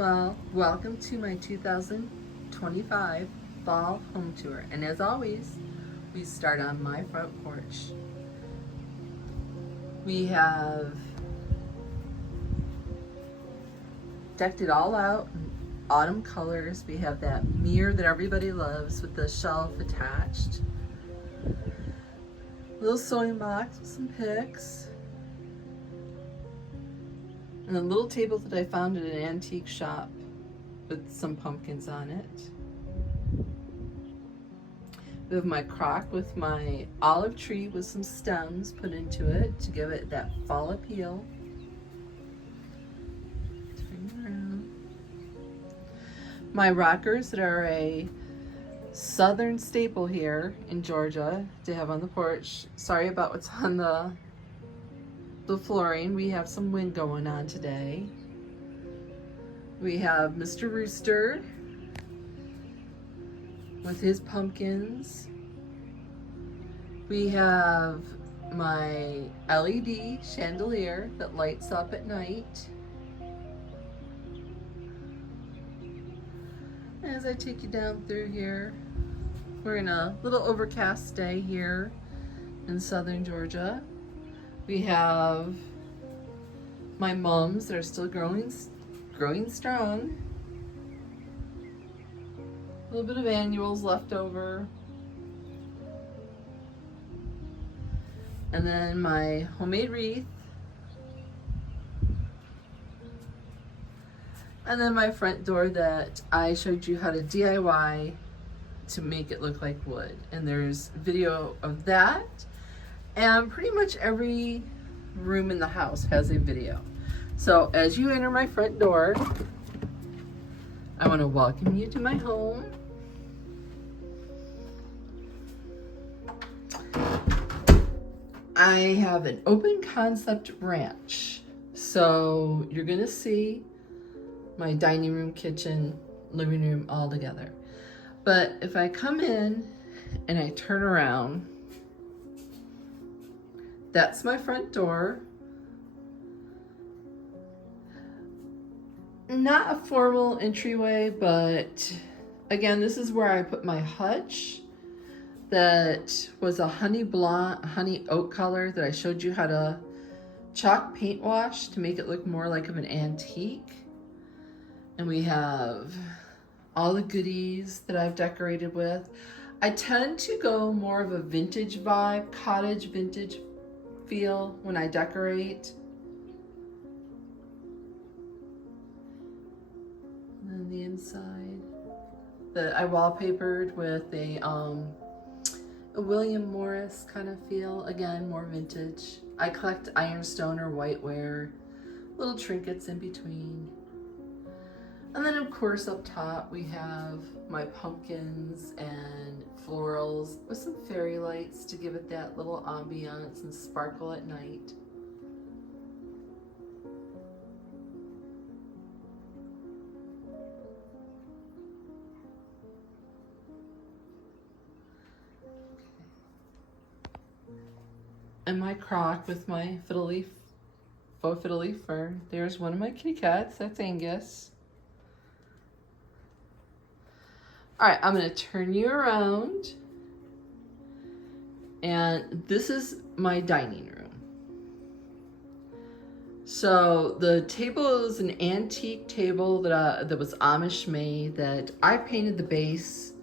Well, welcome to my 2025 fall home tour. And as always, we start on my front porch. We have decked it all out in autumn colors. We have that mirror that everybody loves with the shelf attached. Little sewing box with some picks. And a little table that I found at an antique shop with some pumpkins on it. We have my crock with my olive tree with some stems put into it to give it that fall appeal. Turn it around. My rockers that are a southern staple here in Georgia to have on the porch. Sorry about what's on the flooring. We have some wind going on today. We have Mr. Rooster with his pumpkins. We have my LED chandelier that lights up at night. As I take you down through here, we're in a little overcast day here in southern Georgia. We have my mums that are still growing strong. A little bit of annuals left over. And then my homemade wreath. And then my front door that I showed you how to DIY to make it look like wood. And there's video of that. And pretty much every room in the house has a video. So as you enter my front door, I want to welcome you to my home. I have an open concept ranch. So you're going to see my dining room, kitchen, living room all together. But if I come in and I turn around, that's my front door. Not a formal entryway, but again, this is where I put my hutch. That was a honey oak color that I showed you how to chalk paint wash to make it look more like of an antique. And we have all the goodies that I've decorated with. I tend to go more of a vintage vibe, cottage vintage feel when I decorate. And then the inside that I wallpapered with a William Morris kind of feel, again more vintage. I collect ironstone or whiteware, little trinkets in between. And then of course up top we have my pumpkins and florals with some fairy lights to give it that little ambiance and sparkle at night. And my crock with my faux fiddle leaf fern. There's one of my kitty cats, that's Angus. All right, I'm gonna turn you around. And this is my dining room. So the table is an antique table that was Amish made that I painted the base,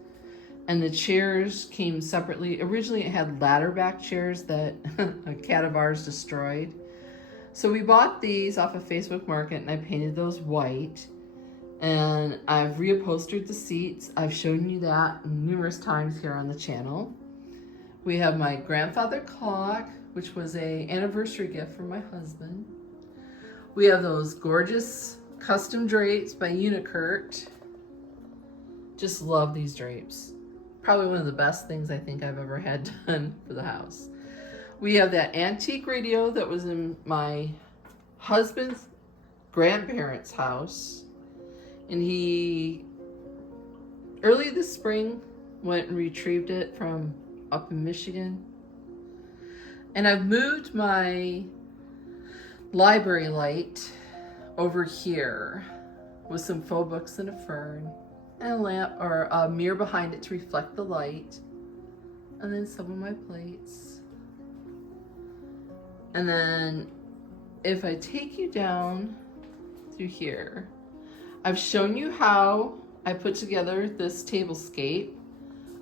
and the chairs came separately. Originally it had ladder back chairs that a cat of ours destroyed. So we bought these off of Facebook Market and I painted those white. And I've reupholstered the seats. I've shown you that numerous times here on the channel. We have my grandfather clock, which was an anniversary gift from my husband. We have those gorgeous custom drapes by Unicurt. Just love these drapes. Probably one of the best things I think I've ever had done for the house. We have that antique radio that was in my husband's grandparents' house. And he, early this spring, went and retrieved it from up in Michigan. And I've moved my library light over here with some faux books and a fern, and a lamp or a mirror behind it to reflect the light, and then some of my plates. And then if I take you down through here, I've shown you how I put together this tablescape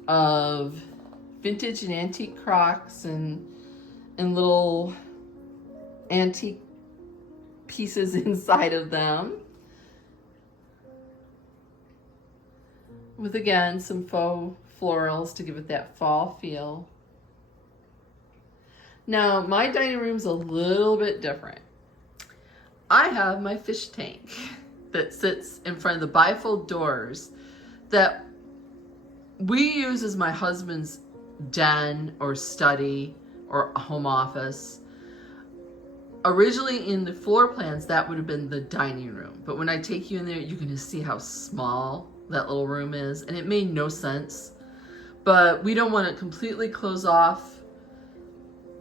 of vintage and antique crocks and little antique pieces inside of them, with again some faux florals to give it that fall feel. Now my dining room's a little bit different. I have my fish tank that sits in front of the bifold doors that we use as my husband's den or study or home office. Originally in the floor plans, that would have been the dining room. But when I take you in there, you can just see how small that little room is. And it made no sense. But we don't want to completely close off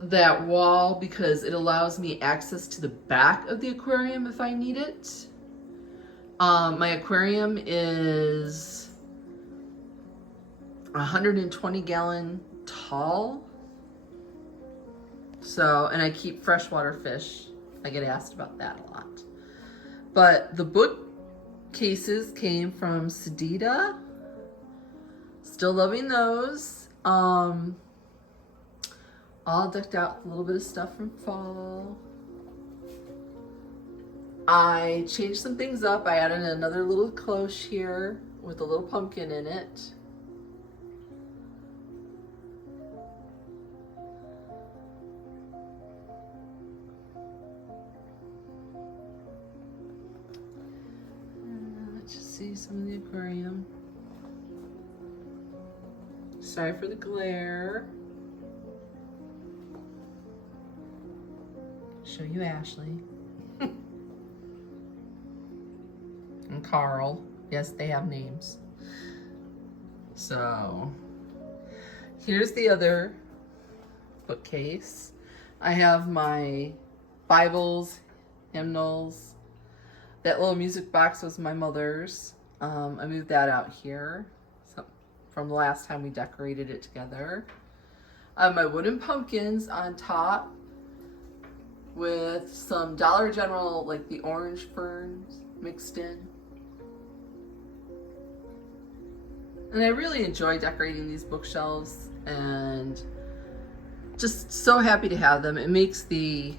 that wall because it allows me access to the back of the aquarium if I need it. My aquarium is 120 gallon tall. So, and I keep freshwater fish. I get asked about that a lot. But the bookcases came from Sedita. Still loving those. All decked out with a little bit of stuff from fall. I changed some things up. I added another little cloche here with a little pumpkin in it. See some of the aquarium. Sorry for the glare. Show you Ashley. And Carl. Yes, they have names. So, here's the other bookcase. I have my Bibles, hymnals. That little music box was my mother's. I moved that out here from the last time we decorated it together. My wooden pumpkins on top with some Dollar General, like the orange ferns mixed in. And I really enjoy decorating these bookshelves and just so happy to have them. It makes the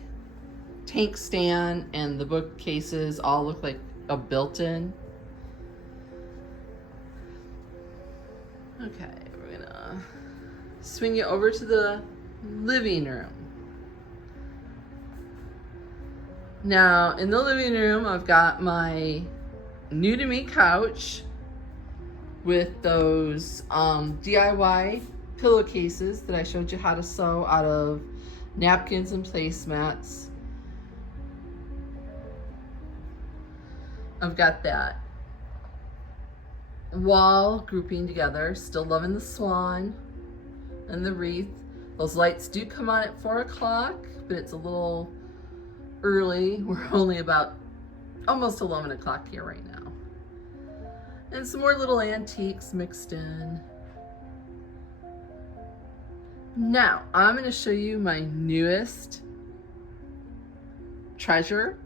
tank stand and the bookcases all look like a built-in. Okay, we're gonna swing you over to the living room. Now, in the living room, I've got my new to me couch with those DIY pillowcases that I showed you how to sew out of napkins and placemats. I've got that wall grouping together, still loving the swan and the wreath. Those lights do come on at 4 o'clock, but it's a little early. We're only about almost 11 o'clock here right now. And some more little antiques mixed in. Now, I'm going to show you my newest treasure.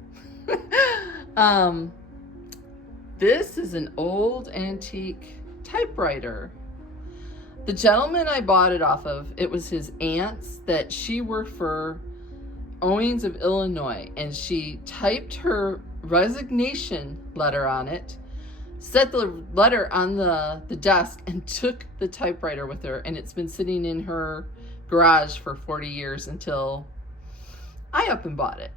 This is an old antique typewriter. The gentleman I bought it off of, it was his aunt's that she worked for Owings of Illinois, and she typed her resignation letter on it, set the letter on the desk, and took the typewriter with her, and it's been sitting in her garage for 40 years until I up and bought it.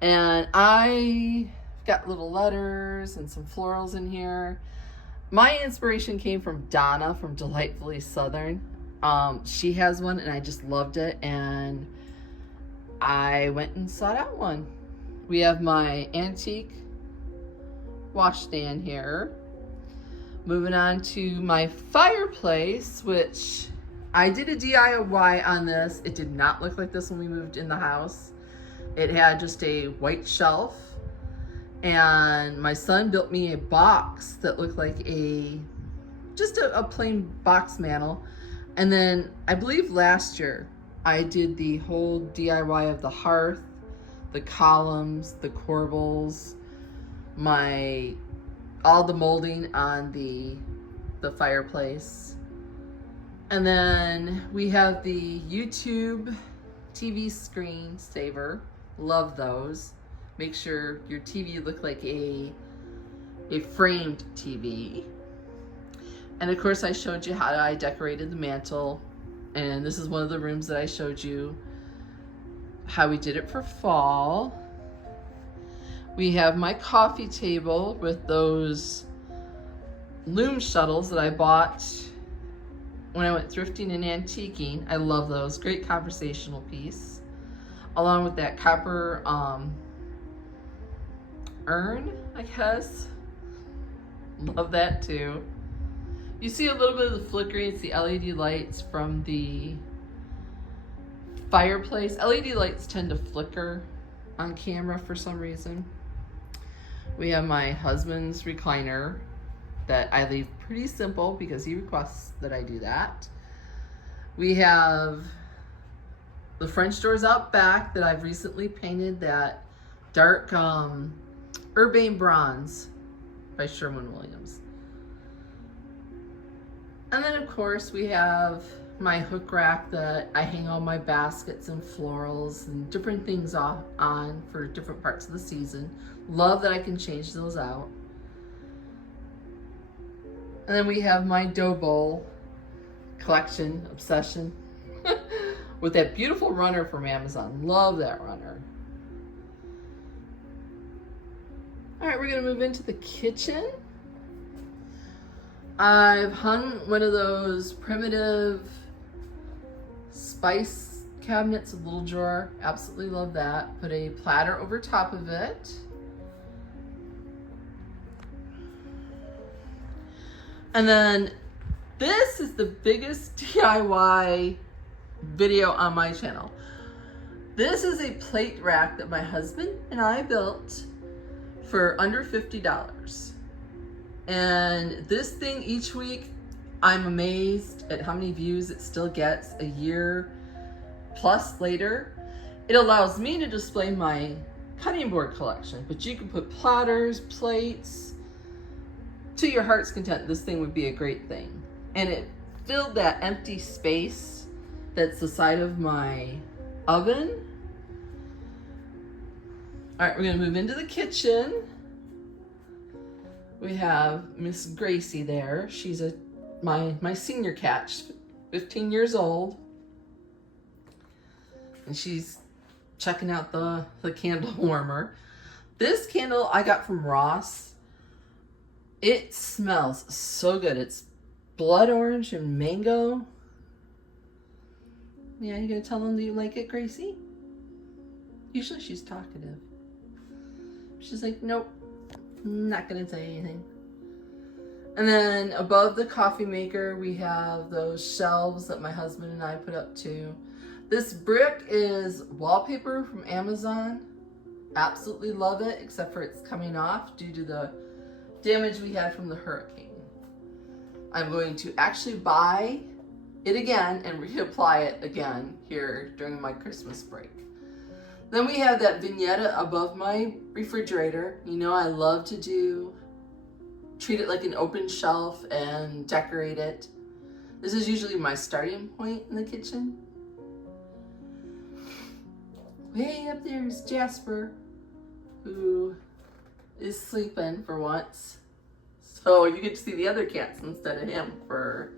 And I got little letters and some florals in here. My inspiration came from Donna from Delightfully Southern. She has one and I just loved it, and I went and sought out one. We have my antique washstand here. Moving on to my fireplace, which I did a DIY on this. It did not look like this when we moved in the house. It had just a white shelf And my son built me a box that looked like just a plain box mantle. And then I believe last year I did the whole DIY of the hearth, the columns, the corbels, all the molding on the fireplace. And then we have the YouTube TV screen saver. Love those. Make sure your TV look like a framed TV. And of course I showed you how I decorated the mantle. And this is one of the rooms that I showed you how we did it for fall. We have my coffee table with those loom shuttles that I bought when I went thrifting and antiquing. I love those. Great conversational piece. Along with that copper urn, I guess. Love that too. You see a little bit of the flickering. It's the LED lights from the fireplace. LED lights tend to flicker on camera for some reason. We have my husband's recliner that I leave pretty simple because he requests that I do that. We have the French doors out back that I've recently painted that dark Urbane Bronze by Sherwin-Williams. And then of course we have my hook rack that I hang all my baskets and florals and different things on for different parts of the season. Love that I can change those out. And then we have my dough bowl collection obsession with that beautiful runner from Amazon. Love that runner. All right, we're gonna move into the kitchen. I've hung one of those primitive spice cabinets with a little drawer. Absolutely love that. Put a platter over top of it. And then this is the biggest DIY video on my channel. This is a plate rack that my husband and I built for under $50. And this thing each week, I'm amazed at how many views it still gets a year plus later. It allows me to display my cutting board collection, but you can put platters, plates, to your heart's content. This thing would be a great thing. And it filled that empty space that's the side of my oven. All right, we're gonna move into the kitchen. We have Miss Gracie there. She's my senior cat. She's 15 years old. And she's checking out the candle warmer. This candle I got from Ross. It smells so good. It's blood orange and mango. Yeah, you gonna tell them that you like it, Gracie? Usually she's talkative. She's like, nope, not gonna say anything. And then above the coffee maker, we have those shelves that my husband and I put up too. This brick is wallpaper from Amazon. Absolutely love it, except for it's coming off due to the damage we had from the hurricane. I'm going to actually buy it again and reapply it again here during my Christmas break. Then we have that vignette above my refrigerator. You know, I love to treat it like an open shelf and decorate it. This is usually my starting point in the kitchen. Way up there is Jasper, who is sleeping for once. So you get to see the other cats instead of him for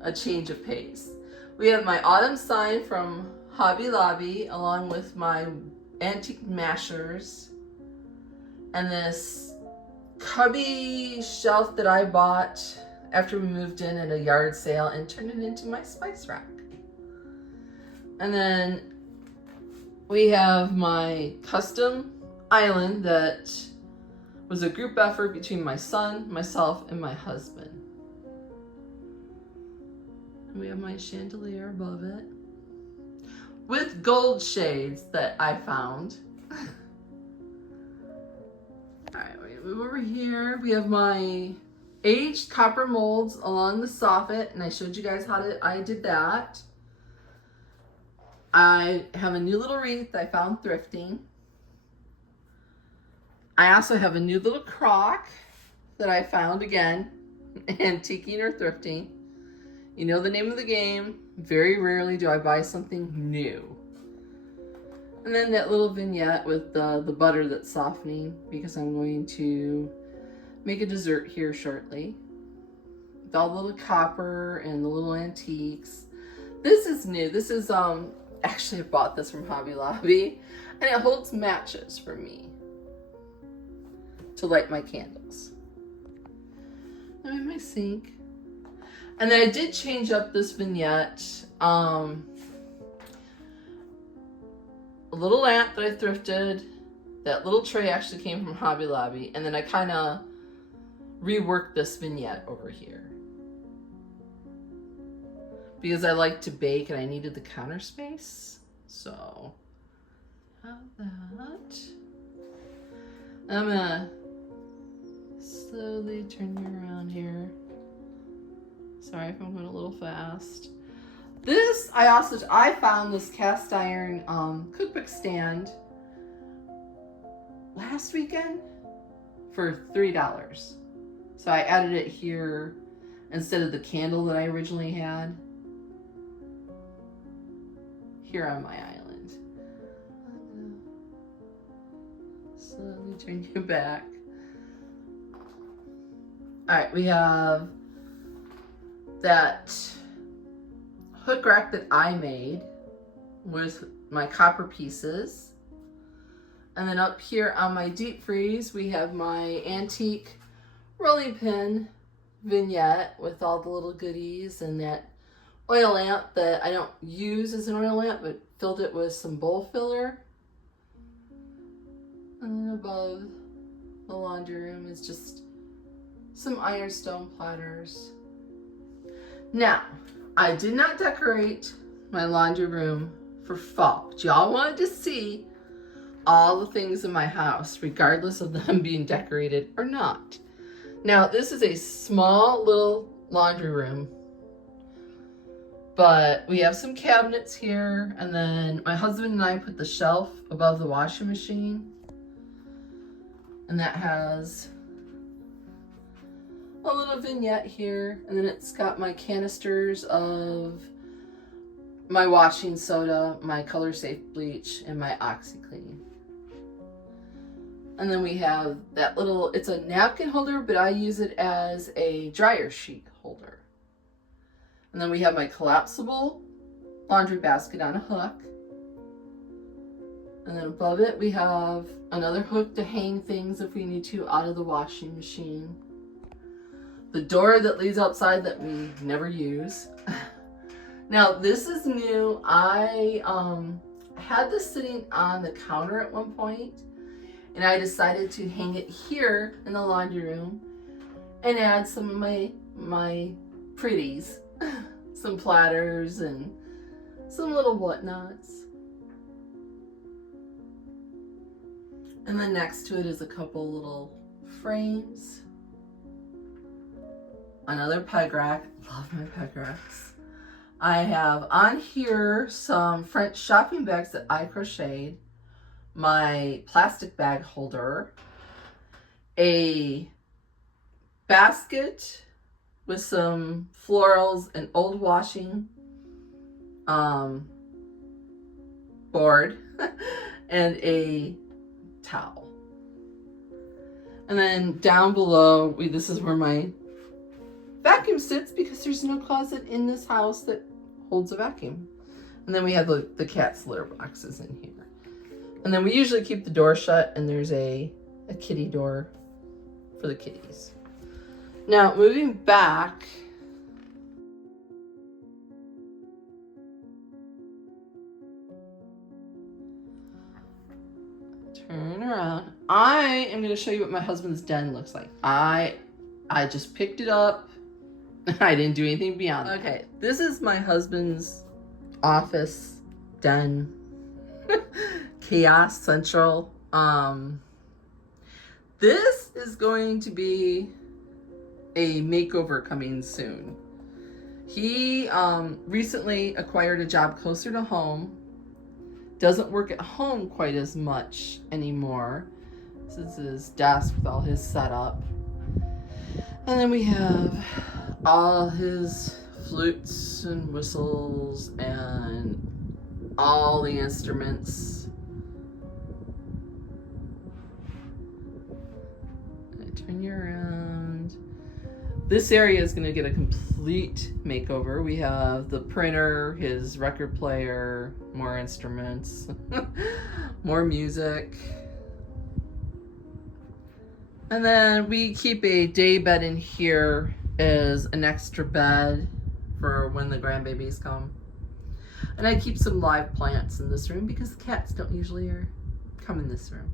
a change of pace. We have my autumn sign from Hobby Lobby along with my antique mashers and this cubby shelf that I bought after we moved in at a yard sale and turned it into my spice rack. And then we have my custom island that was a group effort between my son, myself, and my husband. And we have my chandelier above it with gold shades that I found. over here, we have my aged copper molds along the soffit, and I showed you guys how I did that. I have a new little wreath I found thrifting. I also have a new little crock that I found, again, antiquing or thrifting. You know the name of the game. Very rarely do I buy something new. And then that little vignette with the butter that's softening, because I'm going to make a dessert here shortly. With all the little copper and the little antiques. This is new. This is, actually I bought this from Hobby Lobby. And it holds matches for me to light my candles. I'm in my sink. And then I did change up this vignette. A little lamp that I thrifted. That little tray actually came from Hobby Lobby. And then I kind of reworked this vignette over here. Because I like to bake and I needed the counter space. So, have that. I'm gonna slowly turn you around here. Sorry if I'm going a little fast. This, I found this cast iron cookbook stand last weekend for $3. So I added it here instead of the candle that I originally had here on my island. Slowly turn you back. All right, we have that hook rack that I made with my copper pieces. And then up here on my deep freeze, we have my antique rolling pin vignette with all the little goodies, and that oil lamp that I don't use as an oil lamp, but filled it with some bowl filler. And then above the laundry room is just some ironstone platters. Now, I did not decorate my laundry room for fall, but y'all wanted to see all the things in my house, regardless of them being decorated or not. Now, this is a small little laundry room, but we have some cabinets here, and then my husband and I put the shelf above the washing machine, and that has a little vignette here, and then it's got my canisters of my washing soda, my color safe bleach, and my OxyClean. And then we have that little, it's a napkin holder, but I use it as a dryer sheet holder. And then we have my collapsible laundry basket on a hook. And then above it, we have another hook to hang things if we need to out of the washing machine. The door that leads outside that we never use. Now, this is new. I had this sitting on the counter at one point, and I decided to hang it here in the laundry room and add some of my pretties, some platters and some little whatnots. And then next to it is a couple little frames. Another peg rack. Love my peg racks. I have on here some French shopping bags that I crocheted, my plastic bag holder, a basket with some florals, an old washing board, and a towel. And then down below, this is where my vacuum sits, because there's no closet in this house that holds a vacuum. And then we have the cat's litter boxes in here. And then we usually keep the door shut, and there's a kitty door for the kitties. Now, moving back, turn around. I am going to show you what my husband's den looks like. I just picked it up. I didn't do anything beyond that. Okay, this is my husband's office den. Chaos Central. This is going to be a makeover coming soon. He recently acquired a job closer to home. Doesn't work at home quite as much anymore. This is his desk with all his setup. And then we have all his flutes and whistles and all the instruments. Turn you around. This area is going to get a complete makeover. We have the printer, his record player, more instruments, more music. And then we keep a day bed in here as an extra bed for when the grandbabies come. And I keep some live plants in this room because cats don't usually come in this room.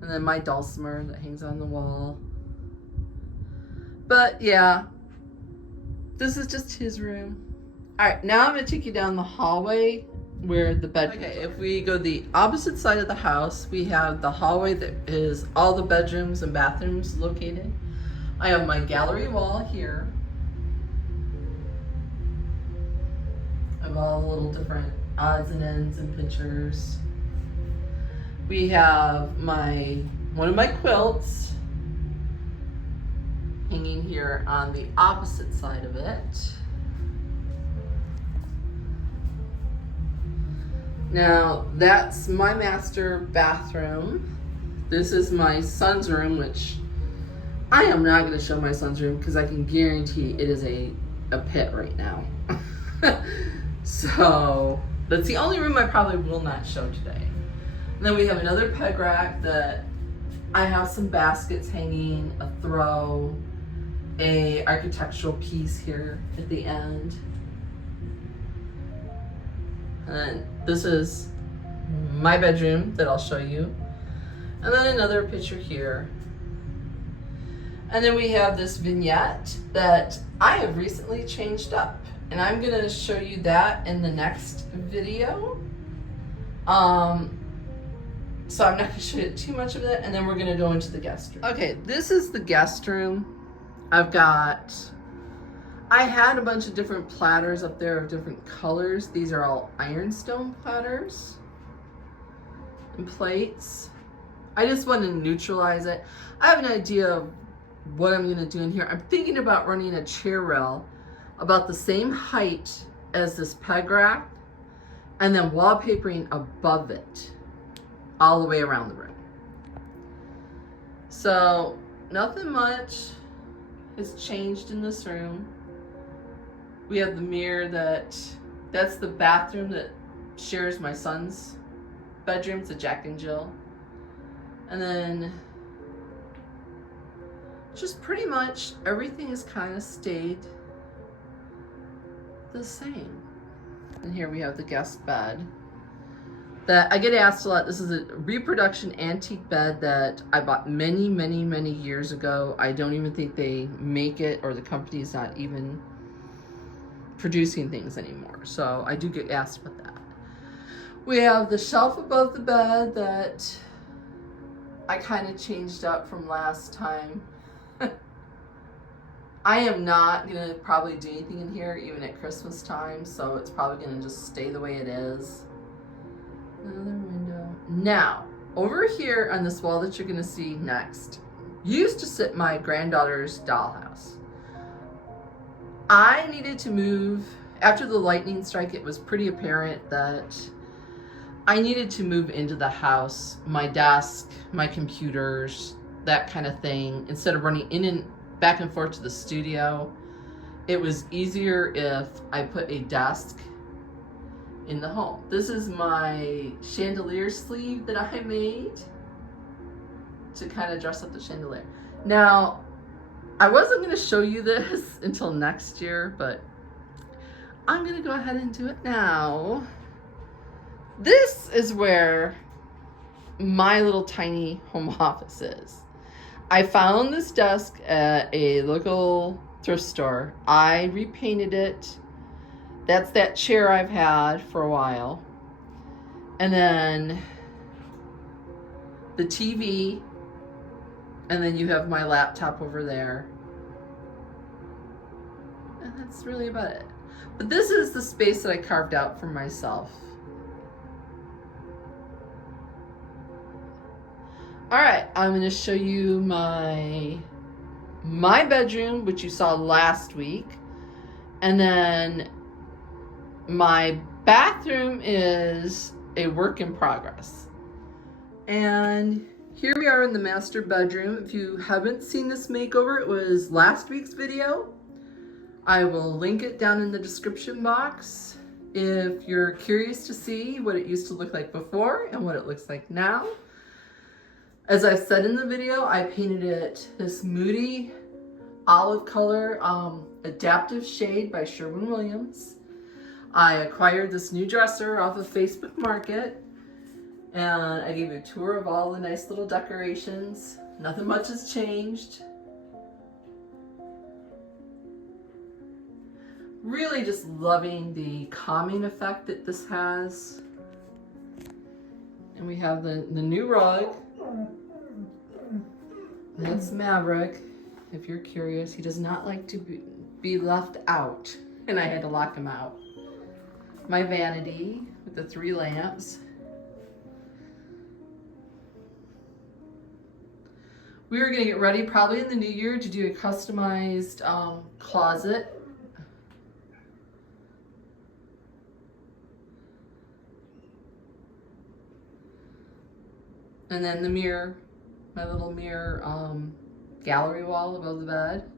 And then my dulcimer that hangs on the wall. But yeah, this is just his room. All right, now I'm gonna take you down the hallway where the bedrooms are. If we go the opposite side of the house, we have the hallway that is all the bedrooms and bathrooms located. I have my gallery wall here. I have all the little different odds and ends and pictures. We have one of my quilts hanging here on the opposite side of it. Now that's my master bathroom. This is my son's room, which I am not going to show my son's room because I can guarantee it is a pit right now. So that's the only room I probably will not show today. And then we have another peg rack that I have some baskets hanging, a throw, a architectural piece here at the end. And this is my bedroom that I'll show you. And then another picture here. And then we have this vignette that I have recently changed up. And I'm gonna show you that in the next video. So I'm not gonna show you too much of it, and then we're gonna go into the guest room. Okay, this is the guest room. I had a bunch of different platters up there of different colors. These are all ironstone platters and plates. I just want to neutralize it. I have an idea of what I'm gonna do in here. I'm thinking about running a chair rail about the same height as this peg rack and then wallpapering above it all the way around the room. So nothing much has changed in this room. We have the mirror that's the bathroom that shares my son's bedroom. It's a Jack and Jill. And then just pretty much everything has kind of stayed the same. And here we have the guest bed that I get asked a lot. This is a reproduction antique bed that I bought many, many, many years ago. I don't even think they make it, or the company's not even producing things anymore. So I do get asked about that. We have the shelf above the bed that I kind of changed up from last time. I am not gonna probably do anything in here even at Christmas time, so it's probably gonna just stay the way it is. Another window. Now, over here on this wall that you're gonna see next, used to sit my granddaughter's dollhouse. I needed to move. After the lightning strike, it was pretty apparent that I needed to move into the house, my desk, my computers, that kind of thing. Instead of running in and back and forth to the studio, it was easier if I put a desk in the home. This is my chandelier sleeve that I made to kind of dress up the chandelier. Now, I wasn't going to show you this until next year, but I'm going to go ahead and do it now. This is where my little tiny home office is. I found this desk at a local thrift store. I repainted it. That's that chair I've had for a while. And then the TV And then you have my laptop over there. And that's really about it. But this is the space that I carved out for myself. All right, I'm going to show you my bedroom, which you saw last week. And then my bathroom is a work in progress. And here we are in the master bedroom. If you haven't seen this makeover, it was last week's video. I will link it down in the description box if you're curious to see what it used to look like before and what it looks like now. As I've said in the video, I painted it this moody olive color, adaptive shade by Sherwin-Williams. I acquired this new dresser off of Facebook Market, and I gave you a tour of all the nice little decorations. Nothing much has changed. Really just loving the calming effect that this has. And we have the new rug. That's Maverick, if you're curious. He does not like to be left out, and I had to lock him out. My vanity with the 3 lamps. We are going to get ready probably in the new year to do a customized closet. And then the mirror, my little mirror gallery wall above the bed.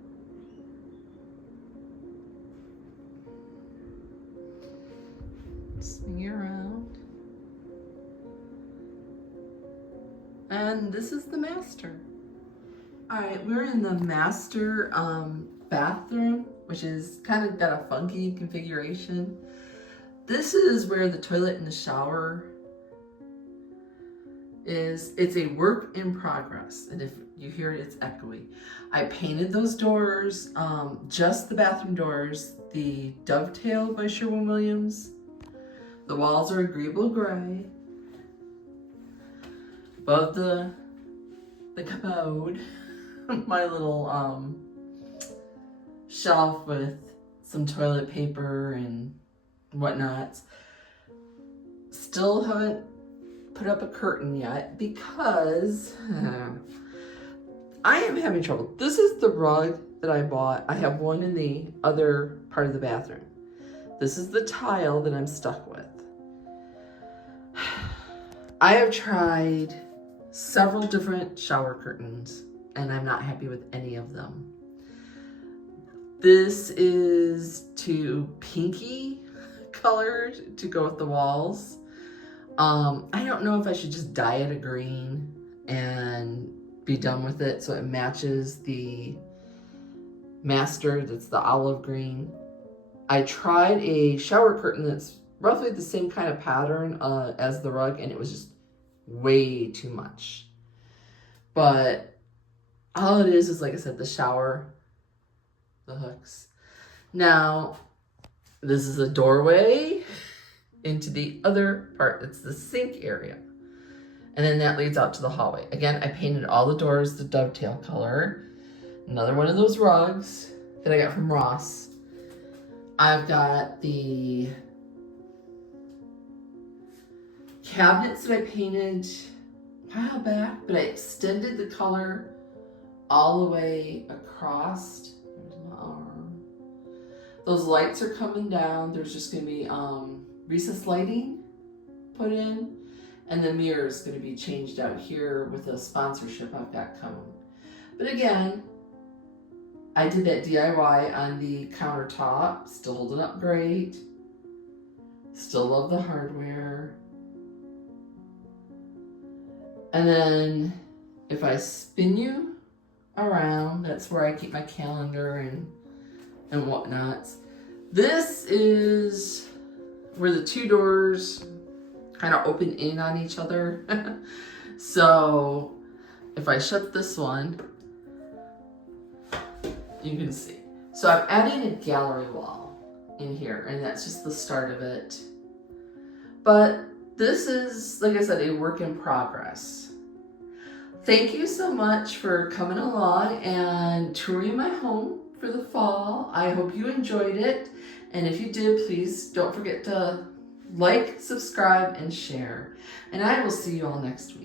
Swing it around. And this is the master. All right, we're in the master bathroom, which is kind of got a funky configuration. This is where the toilet and the shower is. It's a work in progress, and if you hear it, it's echoey. I painted those doors, just the bathroom doors, the dovetail by Sherwin-Williams. The walls are agreeable gray. Above the commode, my little shelf with some toilet paper and whatnot. Still haven't put up a curtain yet because I am having trouble. This is the rug that I bought. I have one in the other part of the bathroom. This is the tile that I'm stuck with. I have tried several different shower curtains and I'm not happy with any of them. This is too pinky colored to go with the walls. I don't know if I should just dye it a green and be done with it so it matches the master that's the olive green. I tried a shower curtain that's roughly the same kind of pattern as the rug, and it was just way too much. But all it is like I said, the shower, the hooks. Now, this is a doorway into the other part. It's the sink area. And then that leads out to the hallway. Again, I painted all the doors the dovetail color. Another one of those rugs that I got from Ross. I've got the cabinets that I painted a while back, but I extended the color all the way across. There's my arm. Those lights are coming down. There's just going to be recessed lighting put in, and the mirror is going to be changed out here with a sponsorship I've got coming. But again, I did that DIY on the countertop, still holding up great. Still love the hardware. And then if I spin you around, that's where I keep my calendar and whatnot. This is where the two doors kind of open in on each other. So if I shut this one, you can see. So I'm adding a gallery wall in here, and that's just the start of it. But this is, like I said, a work in progress. Thank you so much for coming along and touring my home for the fall. I hope you enjoyed it. And if you did, please don't forget to like, subscribe, and share. And I will see you all next week.